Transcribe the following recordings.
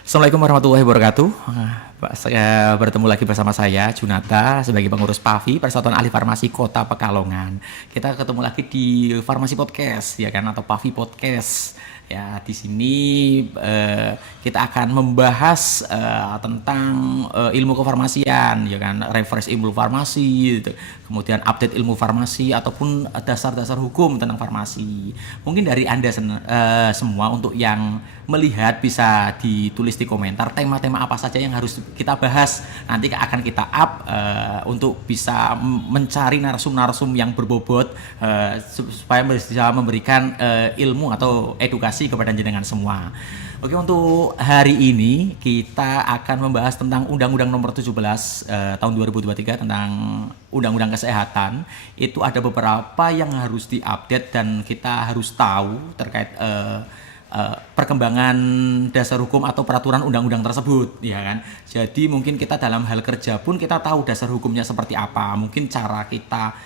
Assalamualaikum warahmatullahi wabarakatuh. Saya bertemu lagi bersama saya Junata sebagai pengurus PAVI Persatuan Ahli Farmasi Kota Pekalongan. Kita ketemu lagi di Farmasi Podcast ya kan, atau PAVI Podcast. Ya, di sini kita akan membahas tentang ilmu kefarmasian ya kan, refresh ilmu farmasi gitu. Kemudian update ilmu farmasi ataupun dasar-dasar hukum tentang farmasi. Mungkin dari Anda semua untuk yang melihat bisa ditulis di komentar tema-tema apa saja yang harus kita bahas. Nanti akan kita up untuk bisa mencari narsum-narsum yang berbobot supaya bisa memberikan ilmu atau edukasi kepada jenengan semua. Oke, untuk hari ini kita akan membahas tentang Undang-Undang Nomor 17 tahun 2023 tentang Undang-Undang Kesehatan. Itu ada beberapa yang harus diupdate dan kita harus tahu terkait perkembangan dasar hukum atau peraturan undang-undang tersebut, ya kan. Jadi mungkin kita dalam hal kerja pun kita tahu dasar hukumnya seperti apa. Mungkin cara kita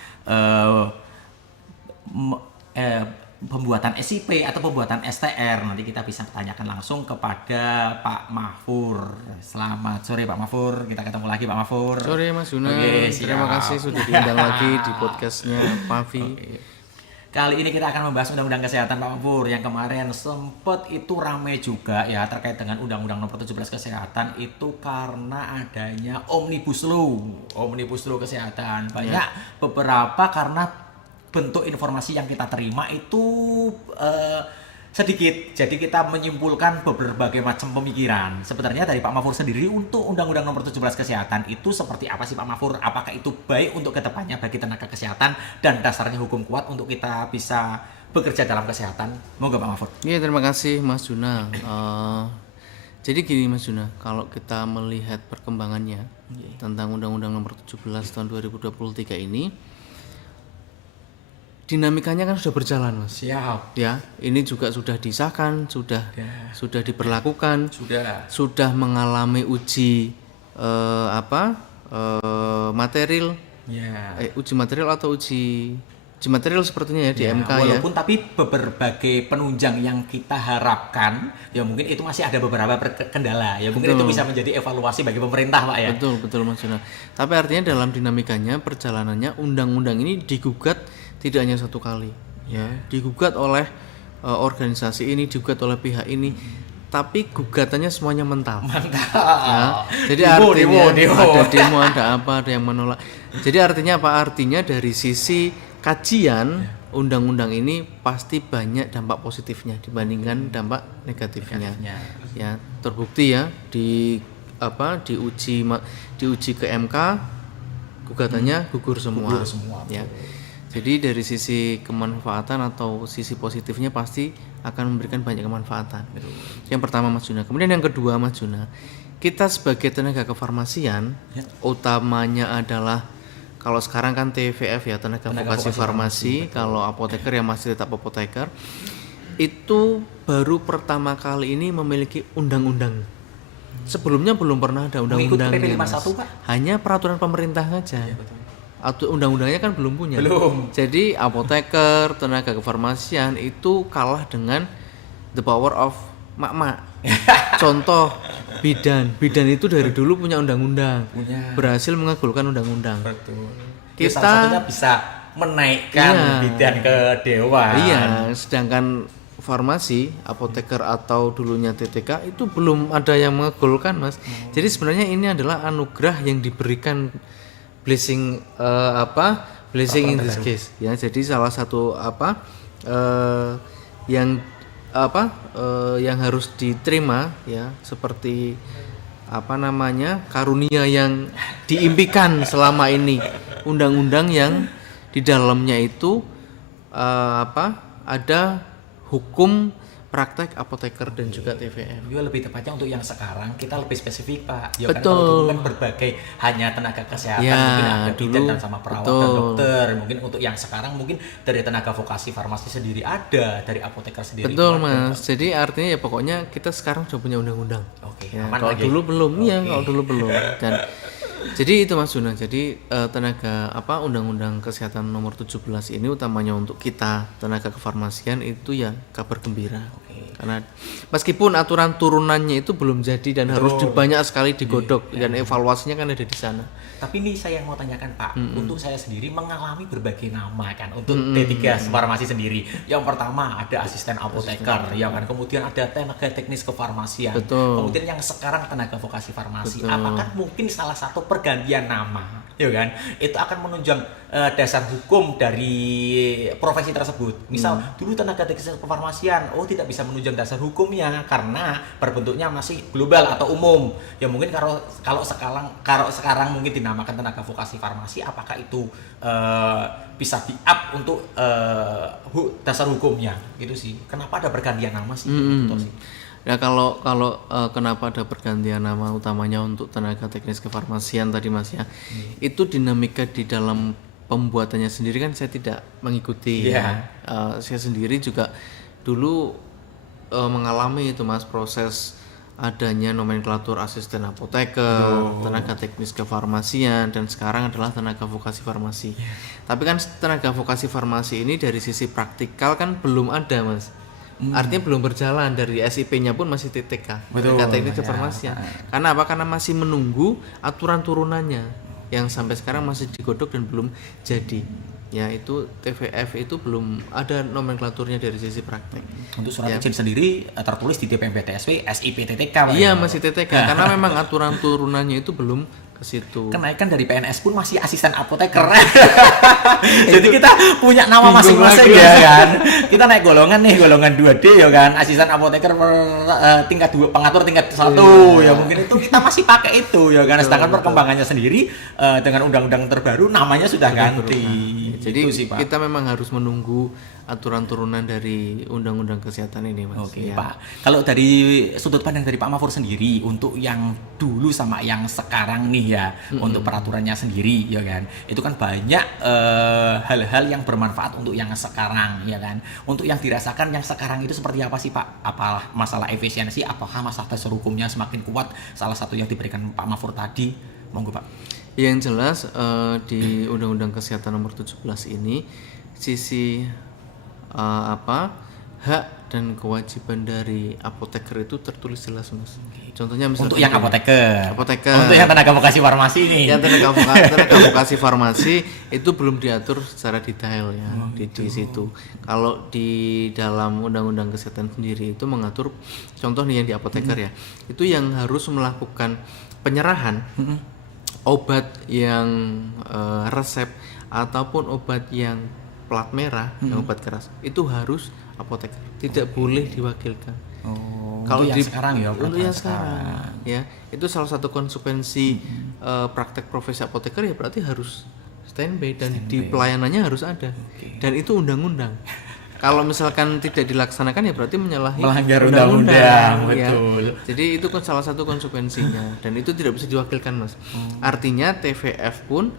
pembuatan SIP atau pembuatan STR nanti kita bisa tanyakan langsung kepada Pak Mahfur. Selamat sore Pak Mahfur, kita ketemu lagi Pak Mahfur. Sore Mas Juna, terima kasih sudah diundang lagi di podcastnya PAVI. Kali ini kita akan membahas Undang-Undang Kesehatan Pak Mahfur yang kemarin sempat itu ramai juga ya terkait dengan Undang-Undang Nomor 17 Kesehatan itu karena adanya Omnibus Law Kesehatan. Banyak beberapa karena bentuk informasi yang kita terima itu sedikit. Jadi kita menyimpulkan berbagai macam pemikiran. Sebenarnya dari Pak Mahfur sendiri untuk Undang-Undang Nomor 17 Kesehatan itu seperti apa sih Pak Mahfur? Apakah itu baik untuk kedepannya bagi tenaga kesehatan dan dasarnya hukum kuat untuk kita bisa bekerja dalam kesehatan? Monggo Pak Mahfur. Iya, terima kasih Mas Juna. Jadi gini Mas Juna, kalau kita melihat perkembangannya tentang Undang-Undang Nomor 17 tahun 2023 ini, dinamikanya kan sudah berjalan Mas. Siap. Ya, ini juga sudah disahkan, sudah diberlakukan, sudah mengalami uji material. Ya. Uji material atau uji material sepertinya ya di MK ya. Walaupun tapi berbagai penunjang yang kita harapkan, ya mungkin itu masih ada beberapa kendala. Ya mungkin itu bisa menjadi evaluasi bagi pemerintah Pak ya. Betul Mas Juna. Tapi artinya dalam dinamikanya, perjalanannya undang-undang ini digugat tidak hanya satu kali, ya, digugat oleh organisasi ini, digugat oleh pihak ini, tapi gugatannya semuanya mental. Ya, jadi artinya ada demo, ada apa, ada yang menolak. Jadi artinya apa? Artinya dari sisi kajian undang-undang ini pasti banyak dampak positifnya dibandingkan dampak negatifnya. Ya, terbukti ya diuji ke MK, gugatannya gugur semua. Ya. Jadi dari sisi kemanfaatan atau sisi positifnya pasti akan memberikan banyak kemanfaatan. Yang pertama Mas Juna. Kemudian yang kedua Mas Juna, kita sebagai tenaga kefarmasian utamanya adalah kalau sekarang kan TVF ya, tenaga vokasi farmasi, kalau apoteker ya masih tetap apoteker. Itu baru pertama kali ini memiliki undang-undang. Sebelumnya belum pernah ada undang-undang. PP 51 Pak? Hanya peraturan pemerintah saja. Ya, betul. Atau undang-undangnya kan belum punya. Jadi apoteker, tenaga kefarmasian itu kalah dengan the power of mak-mak. Contoh bidan itu dari dulu punya undang-undang, berhasil mengabulkan undang-undang. Betul. Kita salah satunya bisa menaikkan bidan ke dewan. Iya, sedangkan farmasi, apoteker atau dulunya TTK itu belum ada yang mengabulkan Mas. Jadi sebenarnya ini adalah anugerah yang diberikan blessing in this case ya. Jadi salah satu yang harus diterima ya, seperti karunia yang diimpikan selama ini, undang-undang yang di dalamnya itu ada hukum praktek apoteker dan juga TVM. Juga lebih tepatnya untuk yang sekarang kita lebih spesifik Pak. Ya, betul. Kan kalau dulu kan berbagai hanya tenaga kesehatan, mungkin ada bidan dan sama perawat dan dokter. Mungkin untuk yang sekarang mungkin dari tenaga vokasi farmasi sendiri ada, dari apoteker sendiri. Betul Mas. Jadi artinya ya pokoknya kita sekarang sudah punya undang-undang. Oke. Ya, kalau dulu belum, kalau dulu belum. Dan jadi itu Mas Juna. Jadi undang-undang kesehatan nomor 17 ini utamanya untuk kita tenaga kefarmasian itu ya kabar gembira. Karena meskipun aturan turunannya itu belum jadi dan harus banyak sekali digodok dan evaluasinya kan ada di sana. Tapi ini saya mau tanyakan Pak, untuk saya sendiri mengalami berbagai nama kan untuk T3 farmasi sendiri. Yang pertama ada asisten apoteker, ya kan. Kemudian ada tenaga teknis kefarmasian. Betul. Kemudian yang sekarang tenaga vokasi farmasi. Apakah mungkin salah satu pergantian nama, ya kan? Itu akan menunjang dasar hukum dari profesi tersebut. Misal dulu tenaga teknis kefarmasian, tidak bisa menunjang dasar hukumnya karena berbentuknya masih global atau umum. Ya mungkin kalau sekarang mungkin dinamakan tenaga vokasi farmasi, apakah itu bisa di-up untuk dasar hukumnya gitu sih. Kenapa ada pergantian nama sih? Gitu sih. Ya kalau kenapa ada pergantian nama utamanya untuk tenaga teknis kefarmasian tadi Mas ya. Itu dinamika di dalam pembuatannya sendiri kan saya tidak mengikuti ya. Saya sendiri juga dulu mengalami itu Mas, proses adanya nomenklatur asisten apoteker, tenaga teknis kefarmasian, dan sekarang adalah tenaga vokasi farmasi. Tapi kan tenaga vokasi farmasi ini dari sisi praktikal kan belum ada Mas. Artinya belum berjalan, dari SIP-nya pun masih TTK, tenaga teknis kefarmasian. Karena apa? Karena masih menunggu aturan turunannya yang sampai sekarang masih digodok dan belum jadi. Ya itu TVF itu belum ada nomenklaturnya dari sisi praktek. Untuk surat izin sendiri tertulis di DPMP-TSP SIP TTK. Iya masih TTK karena memang aturan turunannya itu belum ke situ. Kenaikan dari PNS pun masih asisten apoteker. Jadi kita punya nama masing-masing ya kan. Kita naik golongan 2D ya kan. Asisten apoteker tingkat 2, pengatur tingkat 1 ya mungkin itu kita masih pakai itu ya kan. Sedangkan perkembangannya sendiri dengan undang-undang terbaru namanya sudah ganti. Jadi sih, Pak. Kita memang harus menunggu aturan turunan dari undang-undang kesehatan ini Mas. Oke, Pak. Kalau dari sudut pandang dari Pak Mahfur sendiri untuk yang dulu sama yang sekarang nih ya, untuk peraturannya sendiri ya kan. Itu kan banyak hal-hal yang bermanfaat untuk yang sekarang ya kan. Untuk yang dirasakan yang sekarang itu seperti apa sih Pak? Apalah masalah efisiensi, apakah masalah dasar hukumnya semakin kuat? Salah satu yang diberikan Pak Mahfur tadi. Monggo, Pak. Yang jelas di Undang-Undang Kesehatan Nomor 17 ini sisi hak dan kewajiban dari apoteker itu tertulis jelas Mas. Contohnya misalnya untuk yang apoteker. Untuk yang tenaga vokasi farmasi ini. Yang tenaga vokasi farmasi itu belum diatur secara detail ya di situ. Kalau di dalam Undang-Undang Kesehatan sendiri itu mengatur contoh nih yang di apoteker ya. Itu yang harus melakukan penyerahan obat yang resep ataupun obat yang plat merah, yang obat keras itu harus apoteker, tidak boleh diwakilkan. Kalau yang sekarang ya, untuk yang sekarang ya itu salah satu konsekuensi praktek profesi apoteker ya berarti harus standby dan di pelayanannya harus ada dan itu undang-undang. Kalau misalkan tidak dilaksanakan ya berarti melanggar undang-undang, ya. Betul. Jadi itu kan salah satu konsekuensinya dan itu tidak bisa diwakilkan Mas. Artinya TVF pun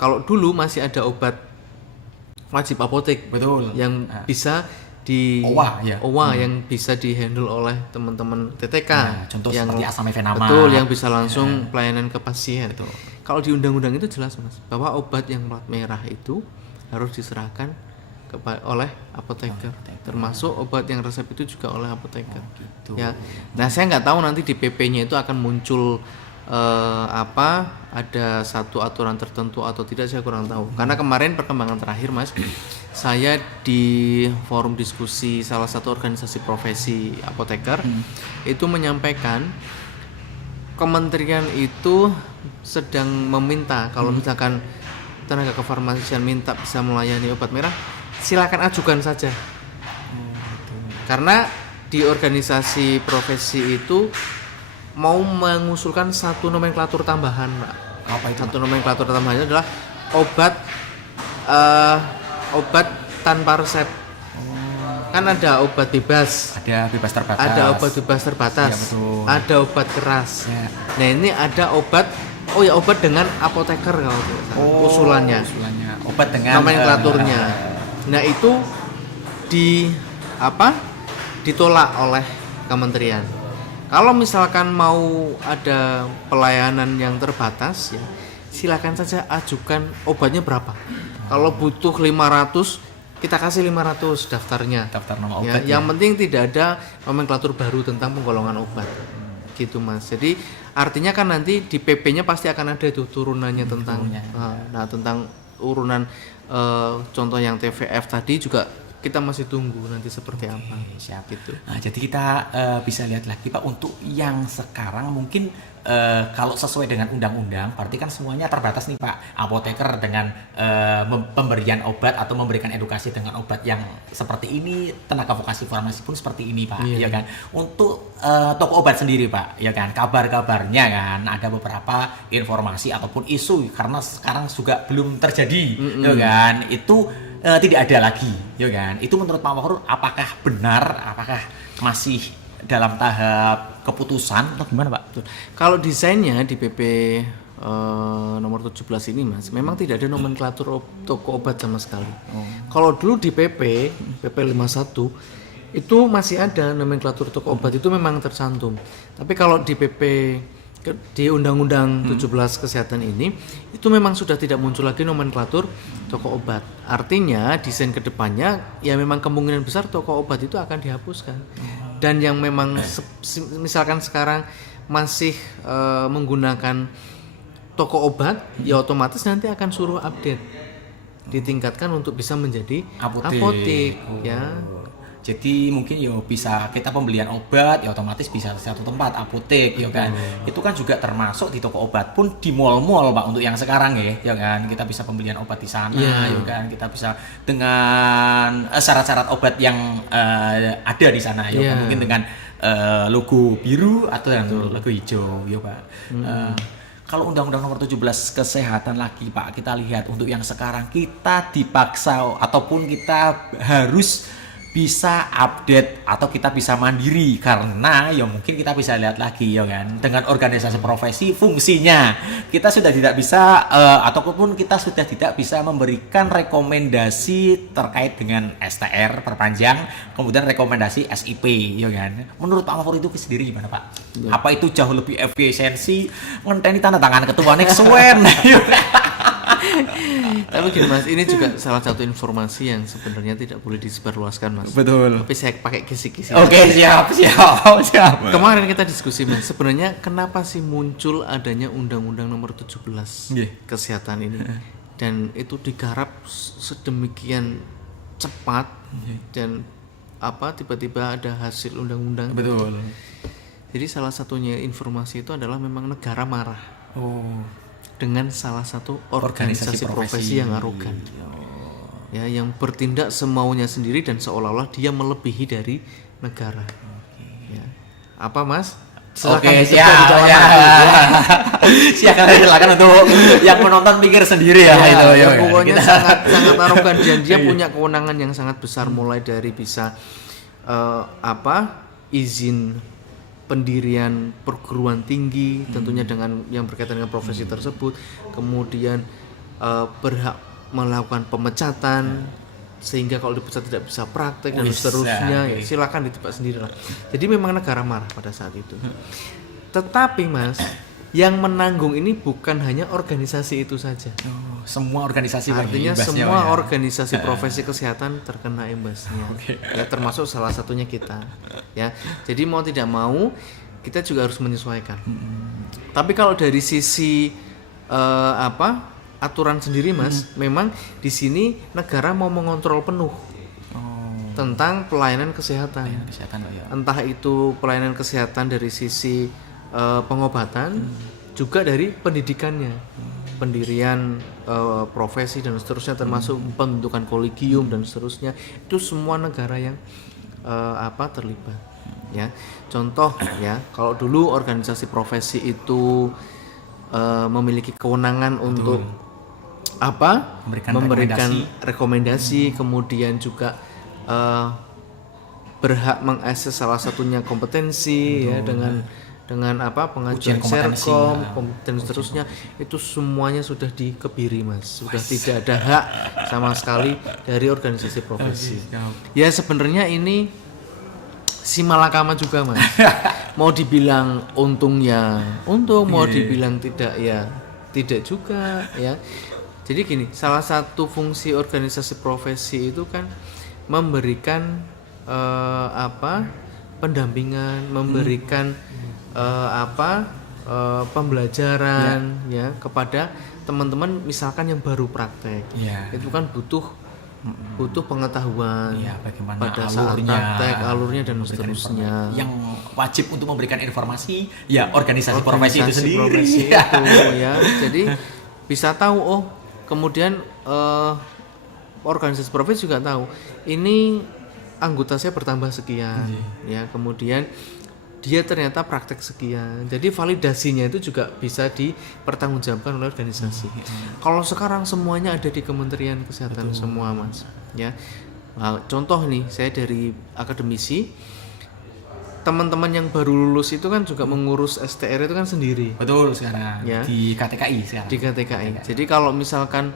kalau dulu masih ada obat wajib apotek, betul, yang bisa di OWA yang bisa dihandle oleh teman-teman TTK. Contoh yang seperti Acetaminophen. Betul, yang bisa langsung pelayanan ke pasien. Betul. Kalau di undang-undang itu jelas Mas bahwa obat yang plat merah itu harus diserahkan oleh apoteker, termasuk obat yang resep itu juga oleh apoteker. Gitu. Ya, nah saya nggak tahu nanti di PP-nya itu akan muncul ada satu aturan tertentu atau tidak, saya kurang tahu. Karena kemarin perkembangan terakhir Mas, saya di forum diskusi salah satu organisasi profesi apoteker itu menyampaikan kementerian itu sedang meminta kalau misalkan tenaga kefarmasian minta bisa melayani obat merah, silakan ajukan saja. Karena di organisasi profesi itu mau mengusulkan satu nomenklatur tambahan, Pak. Apa itu? Satu nomenklatur tambahannya adalah obat tanpa resep. Kan ada obat bebas. Ada bebas terbatas. Ada obat bebas terbatas. Ya, betul. Ada obat keras. Ya. Nah, ini ada obat obat dengan apoteker kalau usulannya. Obat dengan nomenklaturnya. Nah, itu ditolak oleh kementerian. Kalau misalkan mau ada pelayanan yang terbatas ya silakan saja ajukan obatnya berapa. Kalau butuh 500 kita kasih 500 daftarnya. Daftar nama Ya, obat. yang penting tidak ada nomenklatur baru tentang penggolongan obat. Gitu Mas. Jadi artinya kan nanti di PP-nya pasti akan ada itu turunannya tentang nah tentang urunan contoh yang TVF tadi juga kita masih tunggu nanti seperti apa. Siap. Gitu. Nah, jadi kita bisa lihat lagi Pak untuk yang sekarang mungkin kalau sesuai dengan undang-undang berarti kan semuanya terbatas nih Pak. Apoteker dengan pemberian obat atau memberikan edukasi dengan obat yang seperti ini, tenaga vokasi farmasi pun seperti ini Pak, ya kan. Untuk toko obat sendiri Pak, ya kan. Kabar-kabarnya kan ada beberapa informasi ataupun isu karena sekarang juga belum terjadi, ya kan. Itu tidak ada lagi, ya kan. Itu menurut Pak Fahrul apakah benar, apakah masih dalam tahap keputusan atau gimana Pak? Kalau desainnya di PP nomor 17 ini Mas, memang tidak ada nomenklatur toko obat sama sekali. Kalau dulu di PP 51 itu masih ada nomenklatur toko obat, itu memang tercantum. Tapi kalau di PP di Undang-Undang 17 Kesehatan ini itu memang sudah tidak muncul lagi nomenklatur toko obat. Artinya desain kedepannya ya memang kemungkinan besar toko obat itu akan dihapuskan. Dan yang memang misalkan sekarang masih menggunakan toko obat, ya otomatis nanti akan suruh update, ditingkatkan untuk bisa menjadi apotek ya. Jadi mungkin ya bisa kita pembelian obat ya otomatis bisa satu tempat apotek ya kan. Itu kan juga termasuk di toko obat pun di mall-mall Pak untuk yang sekarang ya kan. Kita bisa pembelian obat di sana ya kan. Kita bisa dengan syarat-syarat obat yang ada di sana ya kan. Mungkin dengan logo biru atau yang logo hijau ya Pak. Kalau Undang-Undang Nomor 17 Kesehatan lagi Pak, kita lihat untuk yang sekarang kita dipaksa ataupun kita harus bisa update atau kita bisa mandiri karena ya mungkin kita bisa lihat lagi ya kan dengan organisasi profesi fungsinya kita sudah tidak bisa ataupun kita sudah tidak bisa memberikan rekomendasi terkait dengan STR perpanjang kemudian rekomendasi SIP ya kan. Menurut Pak Mahfud itu sendiri gimana Pak? Apa itu jauh lebih efisiensi ngenteni tanda tangan ketua Nexwen? Tapi gini Mas, ini juga salah satu informasi yang sebenarnya tidak boleh disebarluaskan Mas. Betul. Tapi saya pakai kisi-kisi. Oke, siap. Kemarin kita diskusi Mas, sebenarnya kenapa sih muncul adanya Undang-Undang Nomor 17 Kesehatan ini? Dan itu digarap sedemikian cepat dan tiba-tiba ada hasil undang-undang. Betul. Jadi salah satunya informasi itu adalah memang negara marah. Dengan salah satu organisasi profesi yang arogan, ya, yang bertindak semaunya sendiri dan seolah-olah dia melebihi dari negara. Ya. Apa Mas? Silakan silakan untuk yang menonton pikir sendiri ya. Pokoknya sangat arogan dan dia punya kewenangan yang sangat besar mulai dari bisa izin pendirian perguruan tinggi tentunya dengan yang berkaitan dengan profesi tersebut, kemudian berhak melakukan pemecatan sehingga kalau dipecat tidak bisa praktek dan seterusnya ya, silakan ditebak sendirilah. Jadi memang negara marah pada saat itu. Tetapi Mas, yang menanggung ini bukan hanya organisasi itu saja. Semua organisasi artinya semua organisasi profesi kesehatan terkena imbasnya. Ya termasuk salah satunya kita. Ya. Jadi mau tidak mau kita juga harus menyesuaikan. Tapi kalau dari sisi aturan sendiri Mas, memang di sini negara mau mengontrol penuh tentang pelayanan kesehatan. Entah itu pelayanan kesehatan dari sisi pengobatan, juga dari pendidikannya, pendirian profesi dan seterusnya, termasuk pembentukan kolegium dan seterusnya. Itu semua negara yang terlibat. Ya, contoh ya, kalau dulu organisasi profesi itu memiliki kewenangan untuk memberikan rekomendasi, kemudian juga berhak mengakses salah satunya kompetensi ya dengan pengajuan Serkom dan seterusnya. Itu semuanya sudah dikebiri Mas, sudah tidak ada hak sama sekali dari organisasi profesi. Ya sebenarnya ini si malakama juga Mas. Mau dibilang untung ya untung, mau dibilang tidak ya tidak juga ya. Jadi gini, salah satu fungsi organisasi profesi itu kan memberikan pendampingan, memberikan pembelajaran ya kepada teman-teman misalkan yang baru praktek. Iya. Itu kan butuh pengetahuan bagaimana pada saat praktek, alurnya dan seterusnya. Yang wajib untuk memberikan informasi ya organisasi profesi itu sendiri. Profesi itu ya. Jadi bisa tahu kemudian organisasi profesi juga tahu ini anggota saya bertambah sekian ya, kemudian dia ternyata praktek sekian. Jadi validasinya itu juga bisa dipertanggungjawabkan oleh organisasi. Kalau sekarang semuanya ada di Kementerian Kesehatan semua, Mas. Ya. Nah, contoh nih, saya dari akademisi, teman-teman yang baru lulus itu kan juga mengurus STR itu kan sendiri. Betul sekarang. Ya. Di KTKI sekarang. Di KTKI. Jadi kalau misalkan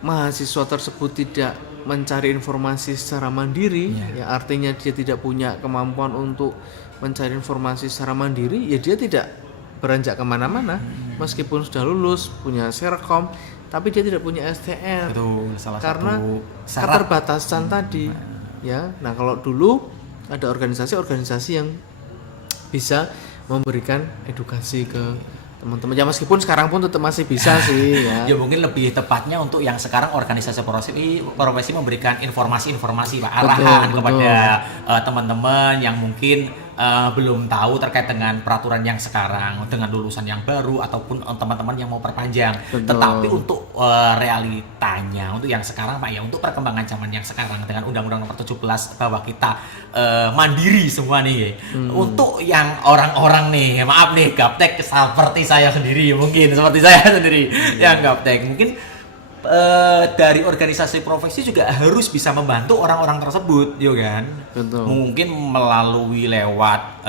mahasiswa tersebut tidak mencari informasi secara mandiri, ya artinya dia tidak punya kemampuan untuk mencari informasi secara mandiri, ya dia tidak beranjak kemana-mana. Meskipun sudah lulus, punya Serkom, tapi dia tidak punya STR. Betul, salah karena satu syarat. keterbatasan tadi. Ya, nah kalau dulu ada organisasi-organisasi yang bisa memberikan edukasi ke teman-teman, ya meskipun sekarang pun tetap masih bisa sih ya. Ya mungkin lebih tepatnya untuk yang sekarang organisasi profesi memberikan informasi-informasi Pak, arahan kepada teman-teman yang mungkin belum tahu terkait dengan peraturan yang sekarang dengan lulusan yang baru ataupun teman-teman yang mau perpanjang. Tetapi untuk realitanya untuk yang sekarang Pak ya, untuk perkembangan zaman yang sekarang dengan Undang-Undang Nomor 17 bahwa kita mandiri semua nih. Untuk yang orang-orang nih, maaf nih gaptek seperti saya sendiri yang gaptek mungkin dari organisasi profesi juga harus bisa membantu orang-orang tersebut, yo kan. Betul. Mungkin melalui lewat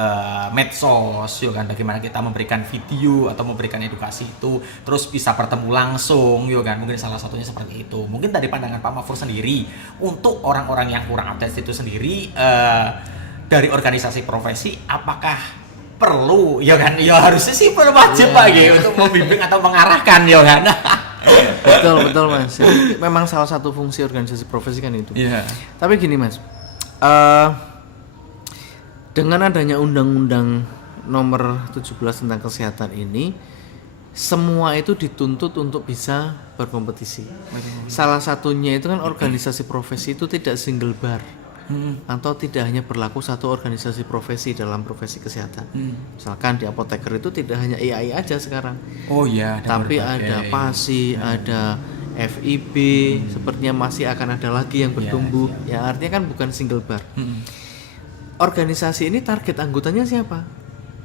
medsos, yo kan, bagaimana kita memberikan video atau memberikan edukasi itu, terus bisa bertemu langsung, yo kan. Mungkin salah satunya seperti itu. Mungkin dari pandangan Pak Mahfud sendiri, untuk orang-orang yang kurang update itu sendiri, dari organisasi profesi, apakah perlu, yo kan? Ya harusnya sih perlu wajib Pak gitu, untuk membimbing atau mengarahkan, yo kan. betul Mas. Jadi, memang salah satu fungsi organisasi profesi kan itu. Tapi gini Mas, dengan adanya Undang-Undang Nomor 17 tentang kesehatan ini, semua itu dituntut untuk bisa berkompetisi. Salah satunya itu kan organisasi profesi itu tidak single bar. Atau tidak hanya berlaku satu organisasi profesi dalam profesi kesehatan. Misalkan di apoteker itu tidak hanya IAI aja sekarang. Oh iya, tapi ada PASI, ada FIB, sepertinya masih akan ada lagi yang bertumbuh. Ya artinya kan bukan single bar. Organisasi ini target anggotanya siapa?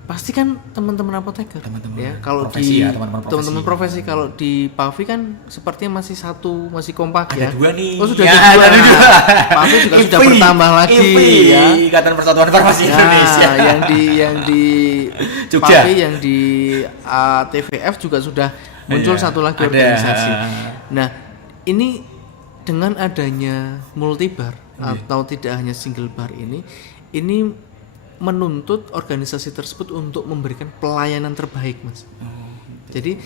Pasti kan teman-teman apoteker. Ya, kalau profesi, di teman-teman profesi, kalau di PAVI kan sepertinya masih kompak ada ya. dua nih. Oh sudah ada dua. PAVI juga sudah bertambah lagi ya. Ikatan Persatuan Farmasi Indonesia. Yang di Jogja. PAVI, yang di TVF juga sudah muncul satu lagi organisasi. Nah, ini dengan adanya multibar atau tidak hanya single bar ini menuntut organisasi tersebut untuk memberikan pelayanan terbaik, Mas. Jadi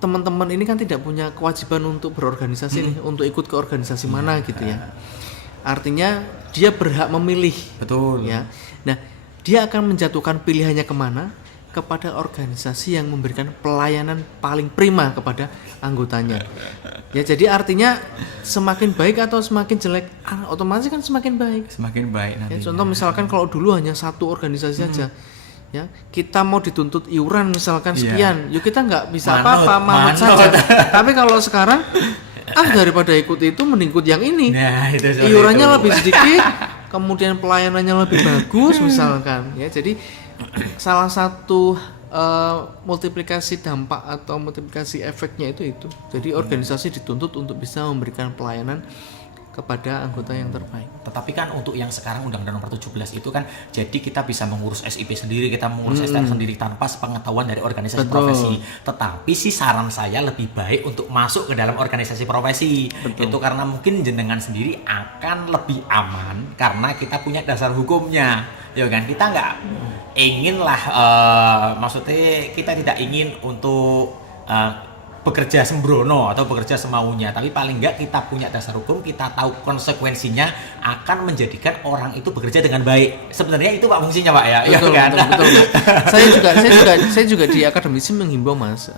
teman-teman ini kan tidak punya kewajiban untuk berorganisasi nih, untuk ikut ke organisasi mana gitu ya. Artinya dia berhak memilih. Betul. Ya. Nah, dia akan menjatuhkan pilihannya kemana? Kepada organisasi yang memberikan pelayanan paling prima kepada anggotanya. Ya, jadi artinya semakin baik atau semakin jelek, otomatis kan semakin baik. Semakin baik nanti. Ya, contoh misalkan kalau dulu hanya satu organisasi saja, ya kita mau dituntut iuran misalkan sekian, yuk kita nggak bisa apa-apa, manut saja. Tapi kalau sekarang, daripada ikut itu mending ikut yang ini. Nah, itu iurannya lebih sedikit, kemudian pelayanannya lebih bagus misalkan. Ya, jadi salah satu multiplikasi dampak atau multiplikasi efeknya itu. Jadi organisasi dituntut untuk bisa memberikan pelayanan kepada anggota yang terbaik. Tetapi kan untuk yang sekarang Undang-Undang Nomor 17 itu kan, jadi kita bisa mengurus SIP sendiri, kita mengurus STR sendiri tanpa sepengetahuan dari organisasi profesi. Tetapi sih saran saya lebih baik untuk masuk ke dalam organisasi profesi. Itu karena mungkin jenengan sendiri akan lebih aman karena kita punya dasar hukumnya. Ya kan, kita nggak ingin lah, maksudnya kita tidak ingin untuk bekerja sembrono atau bekerja semaunya, tapi paling enggak kita punya dasar hukum, kita tahu konsekuensinya akan menjadikan orang itu bekerja dengan baik. Sebenarnya itu Pak fungsinya Pak ya. Betul, ya kan? betul. Saya juga di akademisi menghimbau Mas.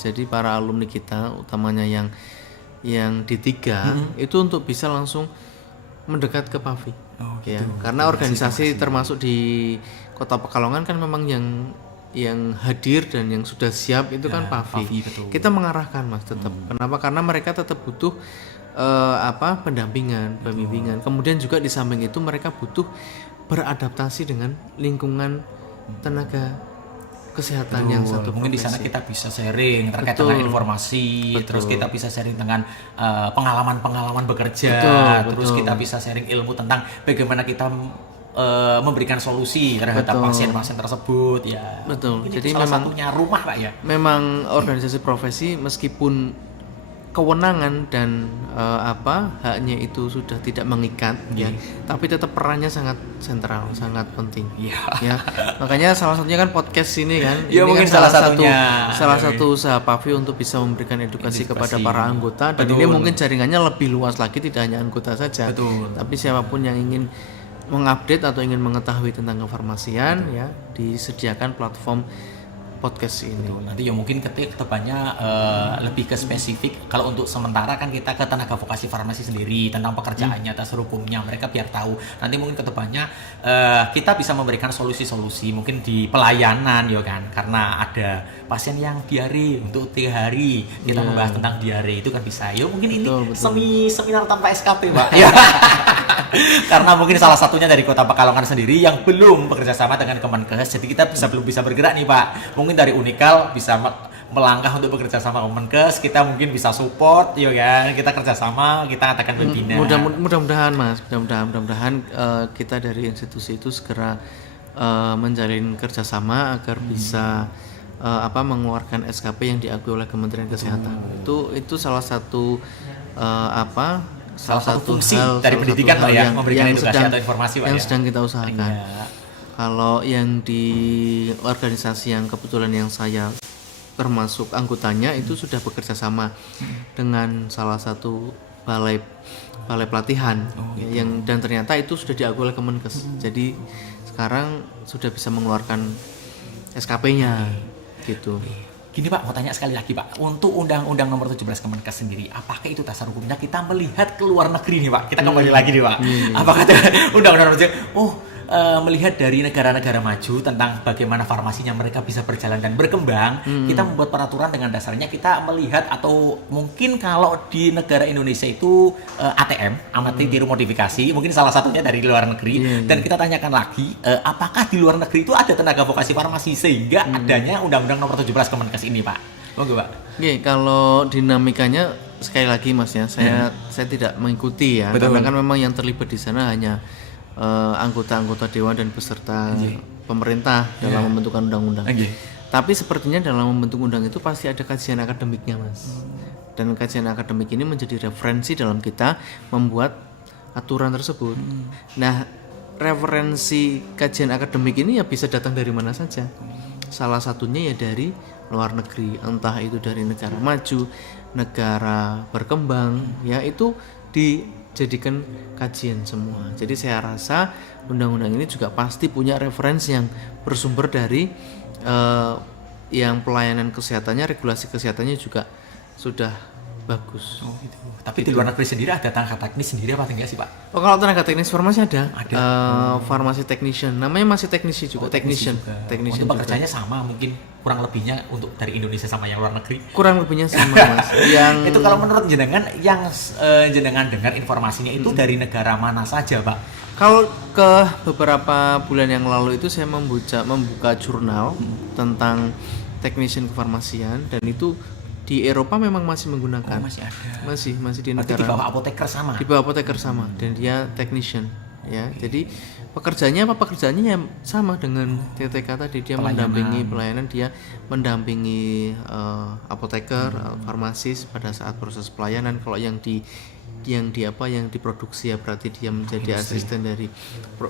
Jadi para alumni kita, utamanya yang D3 itu untuk bisa langsung mendekat ke PAFI. Ya, karena organisasi termasuk di Kota Pekalongan kan memang yang hadir dan yang sudah siap itu kan PAFI. Kita mengarahkan Mas tetap. Kenapa? Karena mereka tetap butuh pendampingan, pembimbingan. Kemudian juga di samping itu mereka butuh beradaptasi dengan lingkungan tenaga kesehatan yang satu mungkin di sana kita bisa sharing terkait dengan informasi, terus kita bisa sharing dengan pengalaman bekerja, terus kita bisa sharing ilmu tentang bagaimana kita memberikan solusi terhadap pasien-pasien tersebut ya. Betul. Ini jadi salah memang satunya rumah Pak ya. Memang organisasi profesi meskipun kewenangan dan haknya itu sudah tidak mengikat ya, tapi tetap perannya sangat sentral, sangat penting. Ya. Makanya salah satunya kan podcast ini kan. Ya, ini mungkin kan salah satu usaha PAFI untuk bisa memberikan edukasi kepada para anggota, dan ini mungkin jaringannya lebih luas lagi, tidak hanya anggota saja. Tapi siapapun yang ingin mengupdate atau ingin mengetahui tentang kefarmasian ya, disediakan platform podcast ini. Nanti ya mungkin kedepannya lebih ke spesifik. Kalau untuk sementara kan kita ke tenaga vokasi farmasi sendiri tentang pekerjaannya, dasar hukumnya, mereka biar tahu. Nanti mungkin kedepannya kita bisa memberikan solusi-solusi mungkin di pelayanan ya kan, karena ada pasien yang diare untuk 3 hari kita membahas tentang diare itu kan bisa. Ya mungkin ini seminar tanpa SKP Pak. Ya. Karena mungkin salah satunya dari Kota Pekalongan sendiri yang belum bekerja sama dengan Kemenkes, jadi kita belum bisa bergerak nih Pak. Mungkin dari Unikal bisa melangkah untuk bekerja sama Kemenkes, kita mungkin bisa support, ya kan? Kita kerjasama, kita katakan webinar. Mudah-mudahan Mas, mudah-mudahan kita dari institusi itu segera menjalin kerjasama agar bisa mengeluarkan SKP yang diakui oleh Kementerian Kesehatan. Itu salah satu salah satu fungsi dari pendidikan Pak ya, memberikan edukasi atau informasi Pak yang ya. sedang kita usahakan. Kalau yang di organisasi yang kebetulan yang saya termasuk anggotanya itu sudah bekerja sama dengan salah satu balai pelatihan dan ternyata itu sudah diakui oleh Kemenkes. Jadi sekarang sudah bisa mengeluarkan SKP-nya gitu. Gini Pak, mau tanya sekali lagi Pak, untuk Undang-Undang Nomor 17 Kemenkes sendiri, apakah itu dasar hukumnya kita melihat ke luar negeri nih Pak? Kita kembali lagi nih Pak. Apakah Undang-Undang Nomor 17 melihat dari negara-negara maju tentang bagaimana farmasinya mereka bisa berjalan dan berkembang, kita membuat peraturan dengan dasarnya kita melihat, atau mungkin kalau di negara Indonesia itu ATM, amati tiru modifikasi, mungkin salah satunya dari luar negeri. Dan kita tanyakan lagi, apakah di luar negeri itu ada tenaga vokasi farmasi sehingga adanya Undang-Undang Nomor 17 Kemenkes ini Pak? Oke Pak. Kalau dinamikanya sekali lagi Mas ya, saya tidak mengikuti ya. Karena kan memang yang terlibat di sana hanya anggota-anggota dewan dan peserta pemerintah dalam pembentukan undang-undang. Tapi sepertinya dalam membentuk undang itu pasti ada kajian akademiknya Mas. Dan kajian akademik ini menjadi referensi dalam kita membuat aturan tersebut. Nah, referensi kajian akademik ini ya bisa datang dari mana saja. Salah satunya ya dari luar negeri, entah itu dari negara maju, negara berkembang, ya itu dijadikan kajian semua. Jadi saya rasa undang-undang ini juga pasti punya referensi yang bersumber dari yang pelayanan kesehatannya, regulasi kesehatannya juga sudah bagus. Tapi di luar negeri sendiri ada tenaga teknis sendiri apa enggak sih Pak? Kalau tenaga teknis farmasi ada. Pharmacy technician, namanya masih teknisi juga. Technician. Untuk pekerjaannya sama mungkin kurang lebihnya untuk dari Indonesia sama yang luar negeri. Kurang lebihnya sama Mas. Yang itu kalau menurut jenengan yang jenengan dengar informasinya itu dari negara mana saja Pak? Kalau ke beberapa bulan yang lalu itu saya membuka jurnal tentang technician kefarmasian, dan itu di Eropa memang masih menggunakan. Masih ada. Masih di negara. Di bawah apoteker sama. Di bawah apoteker sama, dan dia technician ya. Jadi pekerjaannya ya sama dengan TTK tadi, dia mendampingi pelayanan, dia mendampingi apoteker, farmasis pada saat proses pelayanan. Kalau yang di yang diproduksi ya, berarti dia menjadi asisten dari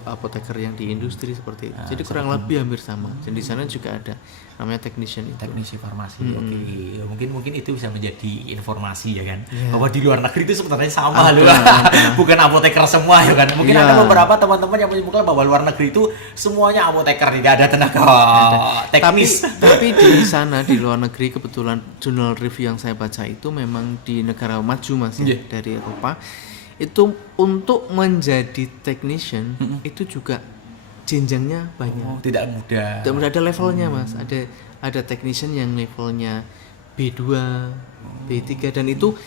apoteker yang di industri seperti itu. Jadi kurang lebih hampir sama. Dan di sana juga ada namanya technician itu. Teknisi farmasi. Oke. Ya, mungkin itu bisa menjadi informasi ya kan. Bahwa di luar negeri itu sebenarnya sama loh. Bukan apoteker semua ya kan. Mungkin ada beberapa teman-teman yang menyebutkan bahwa luar negeri itu semuanya apoteker, tidak ada tenaga teknis. Tapi di sana di luar negeri kebetulan jurnal review yang saya baca itu memang di negara maju Mas ya, dari Eropa. Itu untuk menjadi technician itu juga jenjangnya banyak. Tidak mudah. Tidak mudah, ada levelnya Mas. Ada technician yang levelnya B2, B3 dan itu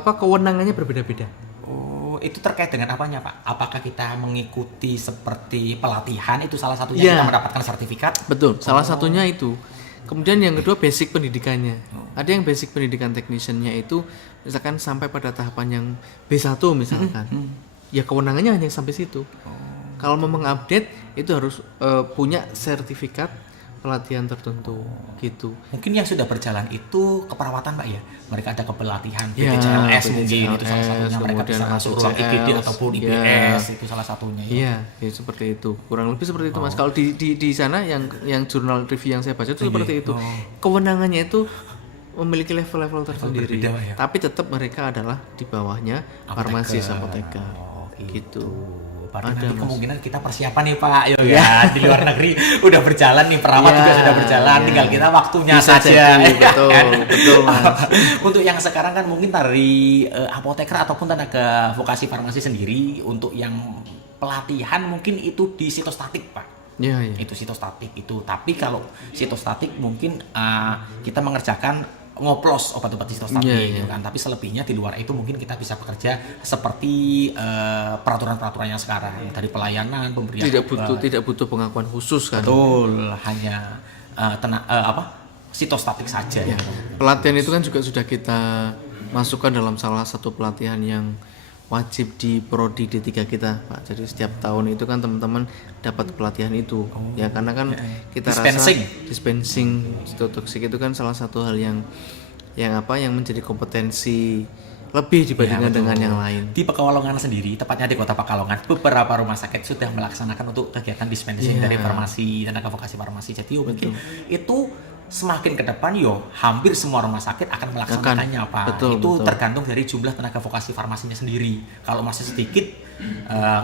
kewenangannya berbeda-beda. Oh, itu terkait dengan apanya Pak? Apakah kita mengikuti seperti pelatihan itu salah satunya kita mendapatkan sertifikat? Betul, salah satunya itu. Kemudian yang kedua basic pendidikannya. Ada yang basic pendidikan technician-nya itu misalkan sampai pada tahapan yang B1 misalkan. Ya kewenangannya hanya sampai situ. Kalau mau mengupdate itu harus punya sertifikat pelatihan tertentu gitu. Mungkin yang sudah berjalan itu keperawatan Pak ya. Mereka ada kepelatihan BPJLS mungkin itu salah satunya, mereka bisa masuk ruang IGD ataupun IBS itu salah satunya ya. Iya, seperti itu. Kurang lebih seperti itu Mas. Kalau di sana yang jurnal review yang saya baca itu seperti itu. Kewenangannya itu memiliki level-level tersendiri. Ya? Tapi tetap mereka adalah di bawahnya farmasis apoteker. Gitu. Berarti nanti kemungkinan kita persiapan nih Pak, ya di luar negeri udah berjalan nih, perawat juga sudah berjalan, tinggal kita waktunya bisa saja. Jadi, betul Mas. Untuk yang sekarang kan mungkin dari apoteker ataupun tenaga vokasi farmasi sendiri, untuk yang pelatihan mungkin itu di sitostatik Pak. Iya. Itu sitostatik itu. Tapi kalau sitostatik mungkin kita mengerjakan ngoplos obat-obat sitostatik gitu kan. Tapi selebihnya di luar itu mungkin kita bisa bekerja seperti peraturan-peraturan yang sekarang, dari pelayanan, pemberian tidak butuh pengakuan khusus kan. Betul, hanya sitostatik saja. Ya. Pelatihan itu kan juga sudah kita masukkan dalam salah satu pelatihan yang wajib di prodi D3 kita Pak. Jadi setiap tahun itu kan teman-teman dapat pelatihan itu. Ya karena kan kita dispensing sitotoksik itu kan salah satu hal yang menjadi kompetensi lebih dibandingkan dengan yang lain. Di Pekalongan sendiri, tepatnya di Kota Pekalongan, beberapa rumah sakit sudah melaksanakan untuk kegiatan dispensing dari farmasi, tenaga vokasi farmasi. Jadi mungkin itu semakin ke depan hampir semua rumah sakit akan melaksanakannya Pak. Betul. Tergantung dari jumlah tenaga vokasi farmasinya sendiri. Kalau masih sedikit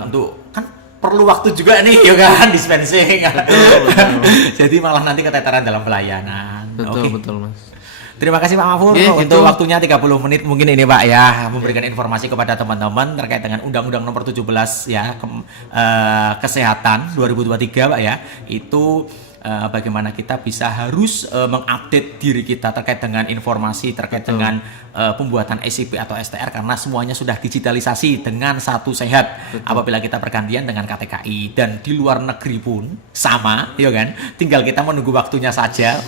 untuk kan perlu waktu juga nih kan dispensing. Betul. Jadi malah nanti keteteran dalam pelayanan. Betul Mas. Terima kasih Pak Mahfur untuk waktunya 30 menit mungkin ini Pak ya, memberikan informasi kepada teman-teman terkait dengan Undang-Undang Nomor 17 ya Kesehatan 2023 Pak ya. Itu bagaimana kita bisa harus mengupdate diri kita terkait dengan informasi terkait dengan pembuatan SIP atau STR, karena semuanya sudah digitalisasi dengan satu sehat. Apabila kita pergantian dengan KTKI, dan di luar negeri pun sama ya kan, tinggal kita menunggu waktunya saja.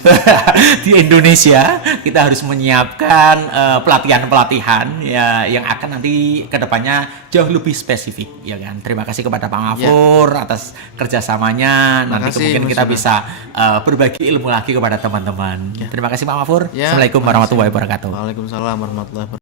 Di Indonesia kita harus menyiapkan pelatihan-pelatihan ya yang akan nanti kedepannya jauh lebih spesifik ya kan. Terima kasih kepada Pak Mahfur atas kerjasamanya. Nanti kemungkinan kita bisa berbagi ilmu lagi kepada teman-teman. Terima kasih Pak Mahfur. Assalamualaikum warahmatullahi wabarakatuh. Waalaikumsalam warahmatullahi wabarakatuh.